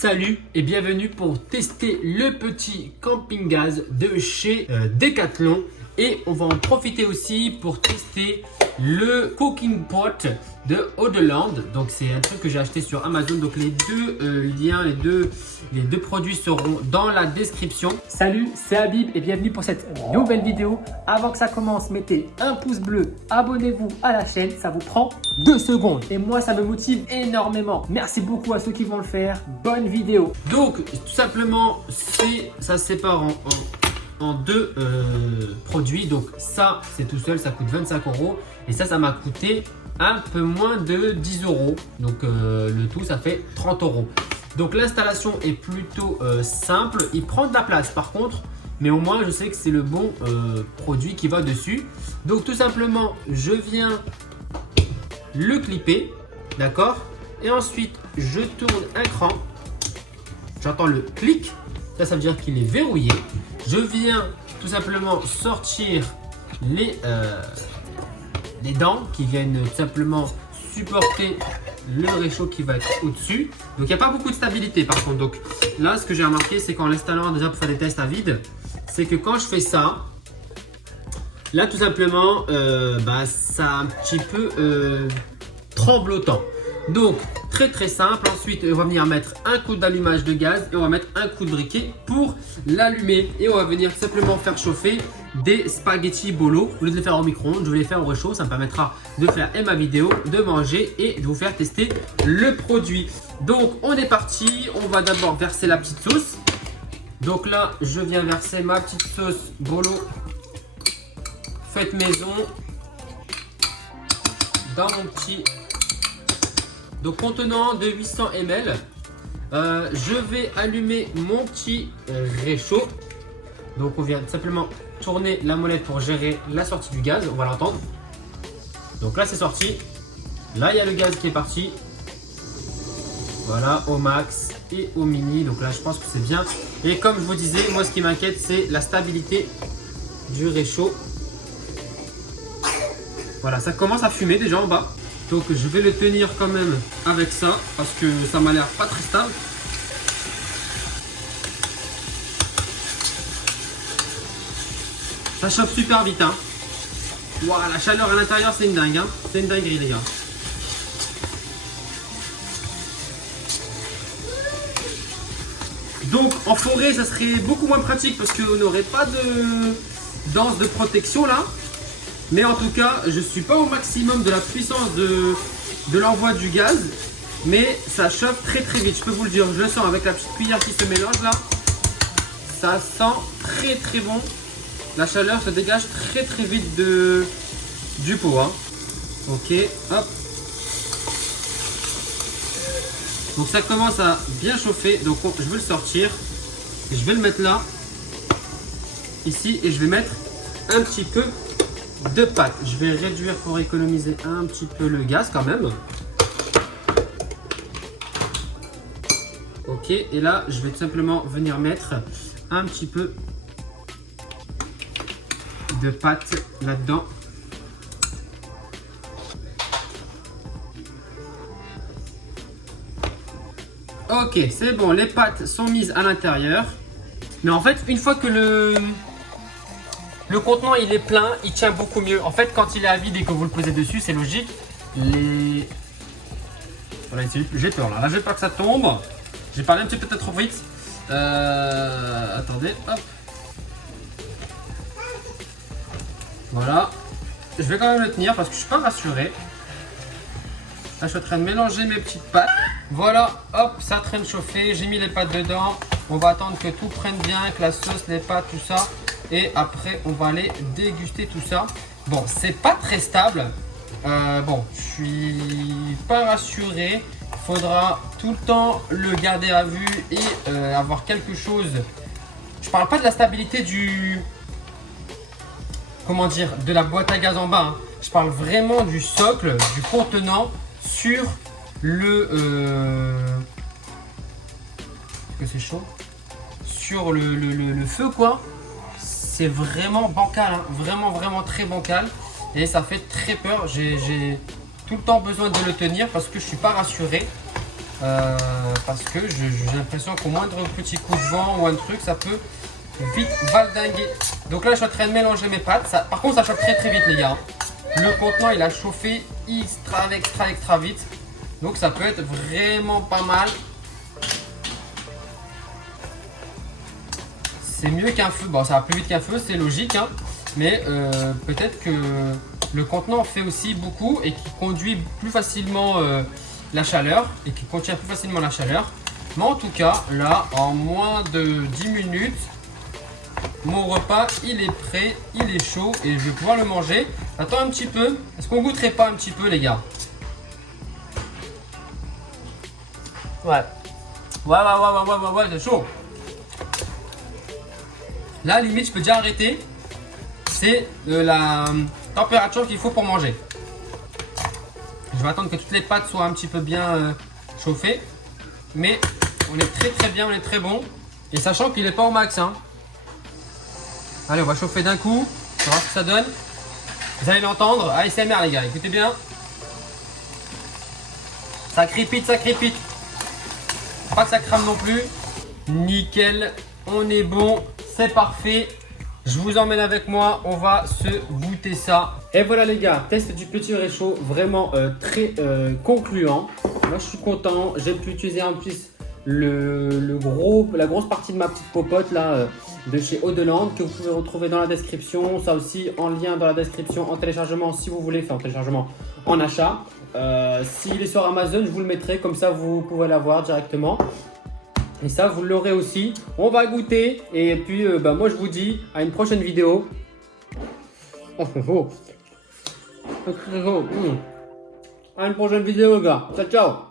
Salut et bienvenue pour tester le petit camping-gaz de chez Decathlon. Et on va en profiter aussi pour tester le cooking pot de Audeland. Donc c'est un truc que j'ai acheté sur Amazon. Donc les deux liens, les deux produits seront dans la description. Salut, c'est Habib et bienvenue pour cette nouvelle vidéo. Avant que ça commence, mettez un pouce bleu, abonnez-vous à la chaîne, ça vous prend 2 secondes. Et moi, ça me motive énormément. Merci beaucoup à ceux qui vont le faire. Bonne vidéo. Donc tout simplement, ça se sépare en deux produits. Donc ça, c'est tout seul, ça coûte 25 €. Et ça m'a coûté un peu moins de 10 €. Donc le tout, ça fait 30 €. Donc l'installation est plutôt simple. Il prend de la place par contre, mais au moins je sais que c'est le bon produit qui va dessus. Donc tout simplement, je viens le clipper, d'accord? Et ensuite, je tourne un cran. J'entends le clic. Ça veut dire qu'il est verrouillé. Je viens tout simplement sortir les dents qui viennent tout simplement supporter le réchaud qui va être au-dessus. Donc il n'y a pas beaucoup de stabilité par contre. Donc là, ce que j'ai remarqué, c'est qu'en l'installant déjà pour faire des tests à vide, c'est que quand je fais ça, là tout simplement, ça a un petit peu tremblotant. Donc très simple. Ensuite on va venir mettre un coup d'allumage de gaz et on va mettre un coup de briquet pour l'allumer. Et on va venir simplement faire chauffer des spaghettis bolo. Au lieu de les faire au micro-ondes, je vais les faire au réchaud. Ça me permettra de faire ma vidéo, de manger et de vous faire tester le produit. Donc on est parti. On va d'abord verser la petite sauce. Donc là je viens verser ma petite sauce bolo faite maison dans mon petit contenant de 800 ml. Je vais allumer mon petit réchaud. Donc on vient simplement tourner la molette pour gérer la sortie du gaz. On va l'entendre. Donc là c'est sorti. Là il y a le gaz qui est parti. Voilà, au max et au mini. Donc là je pense que c'est bien. Et comme je vous disais, moi ce qui m'inquiète c'est la stabilité du réchaud. Voilà, ça commence à fumer déjà en bas. Donc je vais le tenir quand même avec ça parce que ça m'a l'air pas très stable. Ça chauffe super vite hein. Wow, la chaleur à l'intérieur c'est une dingue hein. C'est une dinguerie les gars. Donc en forêt ça serait beaucoup moins pratique parce qu'on n'aurait pas de danse de protection là. Mais en tout cas, je ne suis pas au maximum de la puissance de l'envoi du gaz. Mais ça chauffe très vite, je peux vous le dire. Je le sens avec la petite cuillère qui se mélange là. Ça sent très bon. La chaleur se dégage très vite du pot. Hein. Ok, hop. Donc ça commence à bien chauffer. Donc je vais le sortir. Je vais le mettre là. Ici. Et je vais mettre un petit peu de pâte. Je vais réduire pour économiser un petit peu le gaz quand même. Ok, et là je vais tout simplement venir mettre un petit peu de pâte là-dedans. Ok, c'est bon, les pâtes sont mises à l'intérieur. Mais en fait, une fois que le contenant il est plein, il tient beaucoup mieux. En fait, quand il est à vide et que vous le posez dessus, c'est logique. Voilà, j'ai peur là. Là, j'ai peur que ça tombe. J'ai parlé un petit peu peut-être trop vite. Attendez, hop. Voilà. Je vais quand même le tenir parce que je suis pas rassuré. Là, je suis en train de mélanger mes petites pâtes. Voilà, hop, ça traîne chauffé. J'ai mis les pâtes dedans. On va attendre que tout prenne bien, que la sauce, les pâtes, tout ça. Et après, on va aller déguster tout ça. Bon, c'est pas très stable. Bon, je suis pas rassuré. Il faudra tout le temps le garder à vue et avoir quelque chose. Je parle pas de la stabilité de la boîte à gaz en bas. Hein. Je parle vraiment du socle, du contenant sur le. Que c'est chaud. Sur le feu quoi. C'est vraiment bancal, hein. Vraiment très bancal et ça fait très peur. J'ai tout le temps besoin de le tenir parce que je suis pas rassuré. Parce que j'ai l'impression qu'au moindre petit coup de vent ou un truc, ça peut vite valdinguer. Donc là, je suis en train de mélanger mes pâtes. Par contre, ça chauffe très vite, les gars. Le contenant, il a chauffé extra vite. Donc ça peut être vraiment pas mal. C'est mieux qu'un feu. Bon, ça va plus vite qu'un feu, c'est logique. Hein. Mais peut-être que le contenant fait aussi beaucoup et qui conduit plus facilement la chaleur. Et qui contient plus facilement la chaleur. Mais en tout cas, là, en moins de 10 minutes, mon repas, il est prêt, il est chaud et je vais pouvoir le manger. Attends un petit peu. Est-ce qu'on goûterait pas un petit peu, les gars? Ouais, c'est chaud. Là, limite, je peux déjà arrêter. C'est la température qu'il faut pour manger. Je vais attendre que toutes les pâtes soient un petit peu bien chauffées. Mais on est très bien, on est très bon. Et sachant qu'il n'est pas au max. Hein. Allez, on va chauffer d'un coup. On va voir ce que ça donne. Vous allez l'entendre. ASMR, les gars, écoutez bien. Ça crépite, ça crépite. Pas que ça crame non plus. Nickel, on est bon, c'est parfait. Je vous emmène avec moi, on va se goûter ça. Et voilà les gars, test du petit réchaud, vraiment très concluant. Moi je suis content, j'ai pu utiliser en plus la grosse partie de ma petite popote là de chez Au-Delande que vous pouvez retrouver dans la description. Ça aussi en lien dans la description, en téléchargement si vous voulez, enfin en téléchargement, en achat. S'il est sur Amazon, je vous le mettrai, comme ça vous pouvez l'avoir directement. Et ça, vous l'aurez aussi. On va goûter. Et puis, moi, je vous dis à une prochaine vidéo. À une prochaine vidéo, les gars. Ciao, ciao.